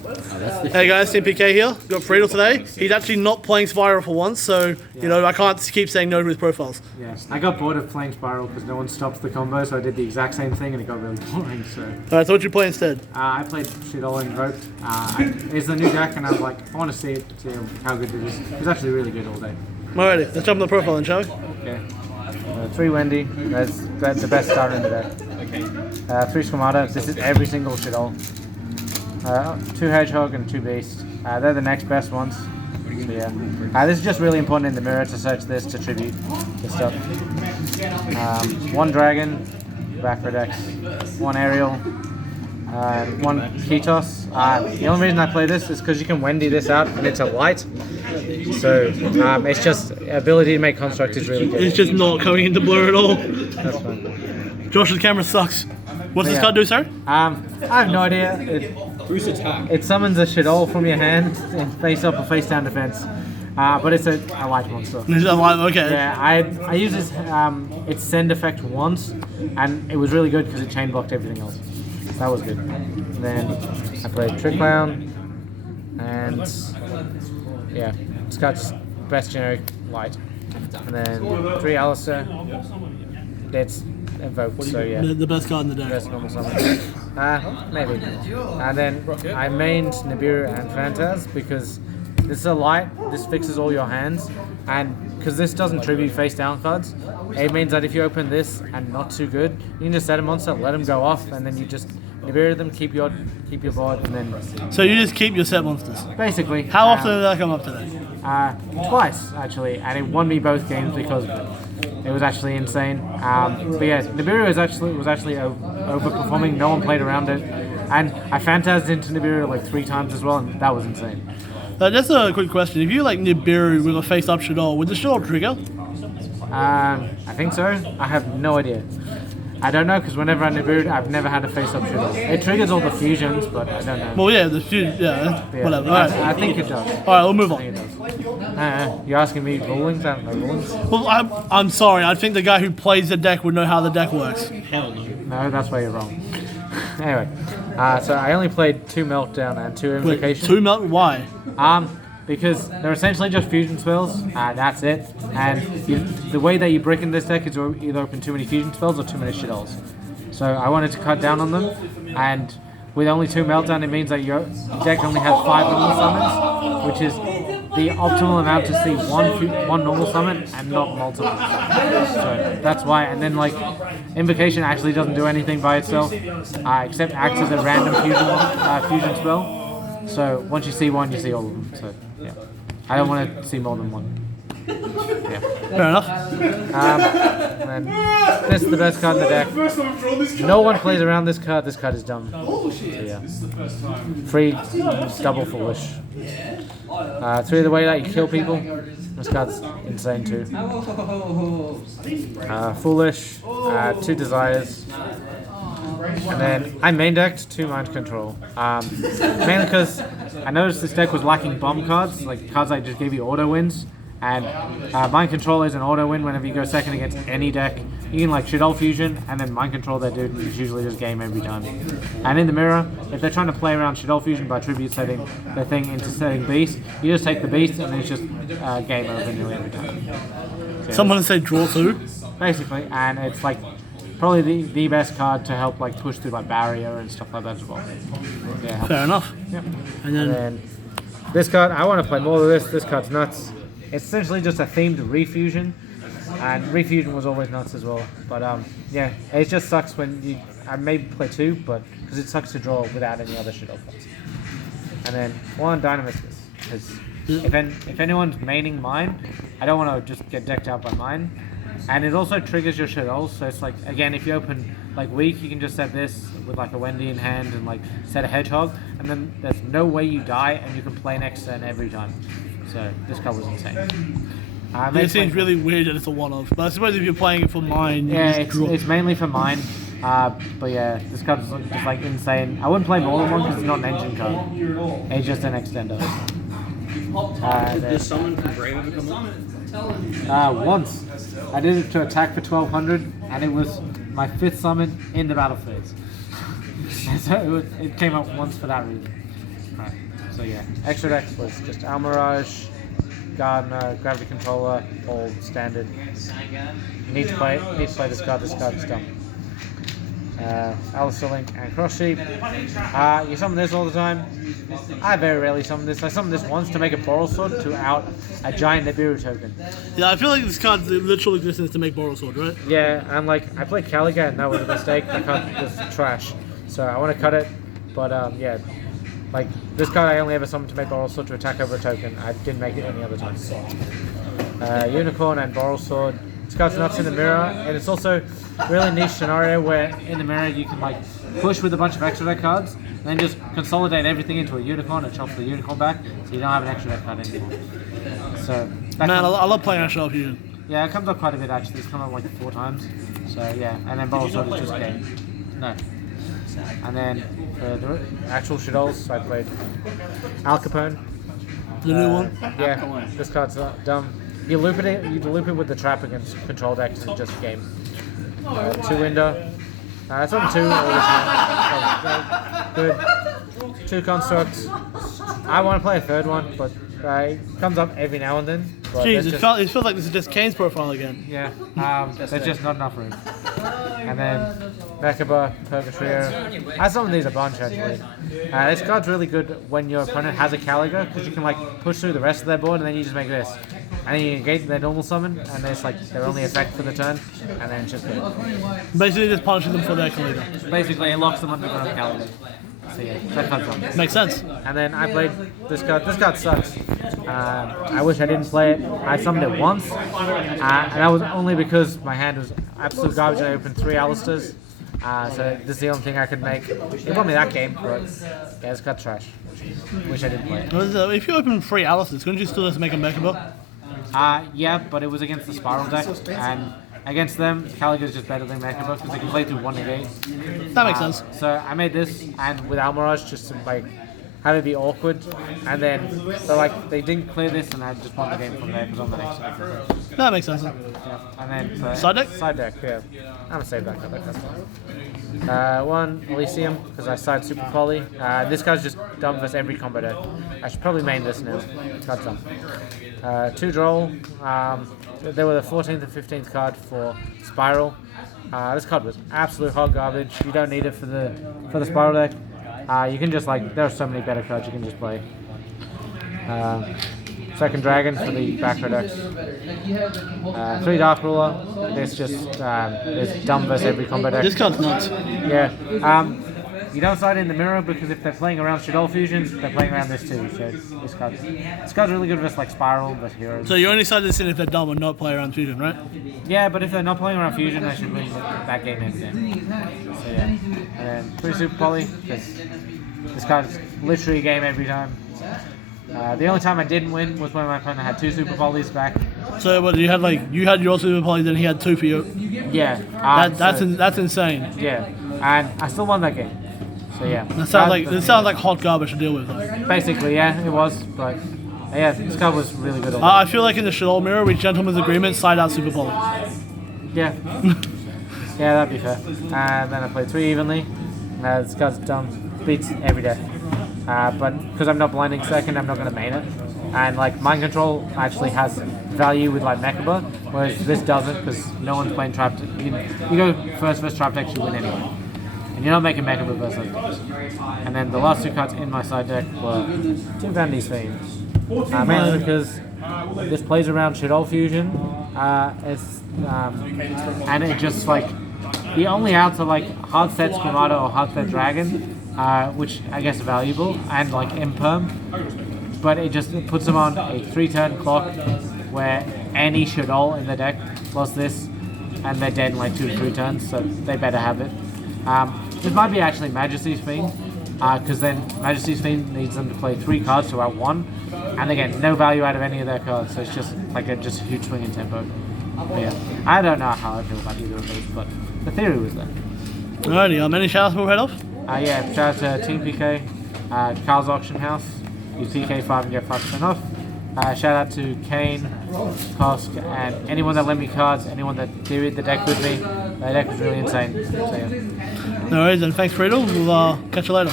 Hey guys, CPK here. Got Friedle today. He's actually not playing Spyral for once, so you know I can't keep saying no to his profiles. Yeah, I got bored of playing Spyral because no one stopped the combo, so I did the exact same thing and it got really boring. So Alright, so what'd you play instead? I played Shaddoll Invoked. It's the new deck, and I was like, I want to see how good it is. It's actually really good all day. Alrighty, let's jump on the profile then, shall we? Okay. 3 Wendy. That's the best starter in the deck. Okay. 3 Squamata. This is every single Shaddoll. 2 Hedgehog and 2 Beast. They're the next best ones. So yeah. This is just really important in the mirror to search this to tribute this stuff. 1 Dragon, back for decks. 1 Aerial. 1 Kitos. The only reason I play this is because you can Wendy this out and it's a light. So it's just ability to make construct is really good. It's just not coming into blur at all. That's fine. Josh's camera sucks. What's this card do, sir? I have no idea. It summons a Shaddoll from your hand in face up or face down defense. But it's a light monster. It's a light, okay. Yeah, I used its send effect once, and it was really good because it chain blocked everything else. That was good. And then I played Trick Clown, and yeah, it's got best generic light. And then 3 Alistair. That's invoked, so yeah. The best card in the deck. Best normal summon. Maybe. And then I mained Nibiru and Phantaz because this is a light, this fixes all your hands, and because this doesn't tribute face down cards, it means that if you open this and not too good, you can just set a monster, let them go off, and then you just Nibiru them, keep your board, and then... So you just keep your set monsters? Basically. How often did that come up today? Twice, actually, and it won me both games because it was actually insane. But yeah, Nibiru was actually overperforming, no one played around it, and I Phantazed into Nibiru like 3 times as well, and that was insane. Just a quick question. If you like Nibiru with a face-up Shaddoll, would the Shaddoll trigger? I think so. I have no idea. I don't know, because whenever I Nibiru, I've never had a face-up Shaddoll. It triggers all the fusions, but I don't know. Well, yeah, whatever. Alright. I think it does. Alright, we'll move on. You're asking me rulings? I don't know rulings. Well, I'm sorry. I think the guy who plays the deck would know how the deck works. Hell no. No, that's where you're wrong. Anyway, so I only played 2 Meltdown and 2 Invocation. 2 Melt? Why? Because they're essentially just fusion spells, that's it. And the way that you brick in this deck is either open too many fusion spells or too many Shaddolls. So I wanted to cut down on them, and with only 2 Meltdown, it means that your deck only has 5 normal summons, which is the optimal amount to see one normal summon and not multiple. So that's why. And then like Invocation actually doesn't do anything by itself, except acts as a random fusion spell. So once you see one, you see all of them. So yeah, I don't want to see more than one. Yeah. Fair enough. And this is the best card in the deck. No one plays around this card. This card is dumb. So, yeah. 3 double foolish. 3 of the way that you kill people. This card's insane too. Foolish. 2 desires. And then I main decked 2 mind control. Mainly because I noticed this deck was lacking bomb cards, like cards that just gave you auto wins. And mind control is an auto win whenever you go second against any deck. You can like Shaddoll fusion and then mind control that dude, which is usually just game every time. And in the mirror, if they're trying to play around Shaddoll fusion by tribute setting the thing into setting beast, you just take the beast and then it's just game over nearly every time. So Someone said draw 2. basically, and it's like probably the best card to help like push through like barrier and stuff like that as well. Yeah, Fair enough. Yep. And then this card, I want to play more of this. This card's nuts. It's essentially just a themed refusion, and refusion was always nuts as well. But yeah, it just sucks when I maybe play 2, but because it sucks to draw without any other Shaddoll cards. And then 1 Dynamiscus, because if anyone's maining mine, I don't want to just get decked out by mine. And it also triggers your Shaddolls, so it's like, again, if you open like weak, you can just set this with like a Wendy in hand and like set a Hedgehog, and then there's no way you die, and you can play next turn every time. So this card was insane. it seems really weird that it's a one-off, but I suppose if you're playing it for mine, yeah, it's mainly for mine. But yeah, this card's just like insane. I wouldn't play more than one because it's not an engine card. It's just an extender. Did this summon from Grave ever come up? Once. I did it to attack for 1200, and it was my 5th summon in the battle phase. So it came up once for that reason. Right. So yeah, extra deck was just Almirage, Gardener, Gravity Controller, all standard. You need to play it. You need to play this card. This card is dumb. Alistair Link and Cross Sheep. You summon this all the time. I very rarely summon this. I summoned this once to make a Boral Sword to out a giant Nibiru token. Yeah, I feel like this card's literal existence to make Boral Sword, right? Yeah, and like I played Caliga and that was a mistake. The card was trash, so I want to cut it. But yeah, like this card I only ever summoned to make Boral Sword to attack over a token. I didn't make it any other time. Unicorn and Boral Sword. This card's nuts in the mirror, and it's also a really niche scenario where in the mirror you can like push with a bunch of extra deck cards, and then just consolidate everything into a unicorn and chop the unicorn back, so you don't have an extra deck card anymore. So Man, I love playing Shaddoll Fusion. yeah, it comes up quite a bit actually. It's come up like 4 times. So yeah, and then Boral Sword is just game. No. And then for the actual Shaddolls, I played Al Capone. The new one. Yeah, this card's dumb. You loop it with the trap against control decks and just game. 2 window. It's on 2 all the time. Good. 2 constructs. I want to play a 3rd one, but it comes up every now and then. But Jeez, it feels like this is just Kane's profile again. yeah, there's just not enough room. And then Mechaba, Purgatrio. I summoned these a bunch actually. This card's really good when your opponent has a Caliga because you can like push through the rest of their board and then you just make this. And then you negate their normal summon and it's like their only effect for the turn and then it's just good. Basically just punishing them for their Caliga. Basically it locks them under the Caliga. So yeah, that card's fun. Makes sense. And then I played this card. This card sucks. I wish I didn't play it. I summoned it once, and that was only because my hand was absolute garbage. I opened 3 Alistairs, so this is the only thing I could make. It won me that game, but yeah, this card's trash. Wish I didn't play it. If you open 3 Alistairs, couldn't you still just make a Mechaba? Yeah, but it was against the Spyral deck, and against them, Caliga is just better than Mechaba because they can play through 1 negate. That makes sense. So I made this, and with Almirage, just to like have it be awkward, and then so like they didn't clear this, and I just won the game from there because I'm the next one. That makes sense. Yeah, and then Side deck? Side deck, yeah. I'm gonna save that card. That's fine. 1 Elysium because I side Super Poly. This card's just dumb versus every combo deck. I should probably main this now. This card's dumb. 2 Droll. They were the 14th and 15th card for Spyral. This card was absolute hot garbage. You don't need it for the Spyral deck. You can just like there are so many better cards you can just play. Second Dragon for the back row decks. 3 Dark Ruler. This just is dumb versus every combo deck. This card's nuts. Yeah. You don't side in the mirror because if they're playing around Shaddoll Fusions, they're playing around this too. So this card's really good versus like Spyral, but Heroes. So you only side this in if they're dumb and not play around Fusion, right? Yeah, but if they're not playing around Fusion, they should win that game every game. So yeah. And then 3 Super Poly. This card's literally a game every time. The only time I didn't win was when my opponent had 2 Super Polys back. So what you had your Super Poly, then he had 2 for you. Yeah. That's insane. Yeah. And I still won that game. So yeah. That sounds like hot garbage to deal with. Though. Basically, yeah, it was, but yeah, this card was really good. I feel like in the Shaddoll mirror, with gentleman's agreement, side out Super Poly. Yeah. Yeah, that'd be fair. And then I played 3 evenly. This card's dumb. Beats every deck. But because I'm not blinding second, I'm not going to main it. And like Mind Control actually has value with like Mechaba, whereas this doesn't because no one's playing trap. You go first versus trap decks, you win anyway. And you're not making Mechaba versus those decks. And then the last 2 cards in my side deck were 2 Vandy's Fiends. Mainly because this plays around Shaddoll Fusion. And it just like the only outs are like hard set Squamata or hard set Dragon, which I guess are valuable and like Imperm. But it puts them on a 3-turn clock where any Shaddoll in the deck plus this, and they're dead in like 2 to 3 turns, so they better have it. This might be actually Majesty's Fiend, because then Majesty's Fiend needs them to play 3 cards to out 1, and they get no value out of any of their cards, so it's just like a huge swing in tempo. But yeah, I don't know how I feel about either of those, but the theory was there. Alrighty, any shout outs before we head off? Yeah, shout out to Team PK, Carl's Auction House, use PK5 and get 5% off. Shout out to Kane, Kosk, and anyone that lent me cards, anyone that did the deck with me. The deck was really insane. So, yeah. No worries, and thanks, Friedle. We'll catch you later.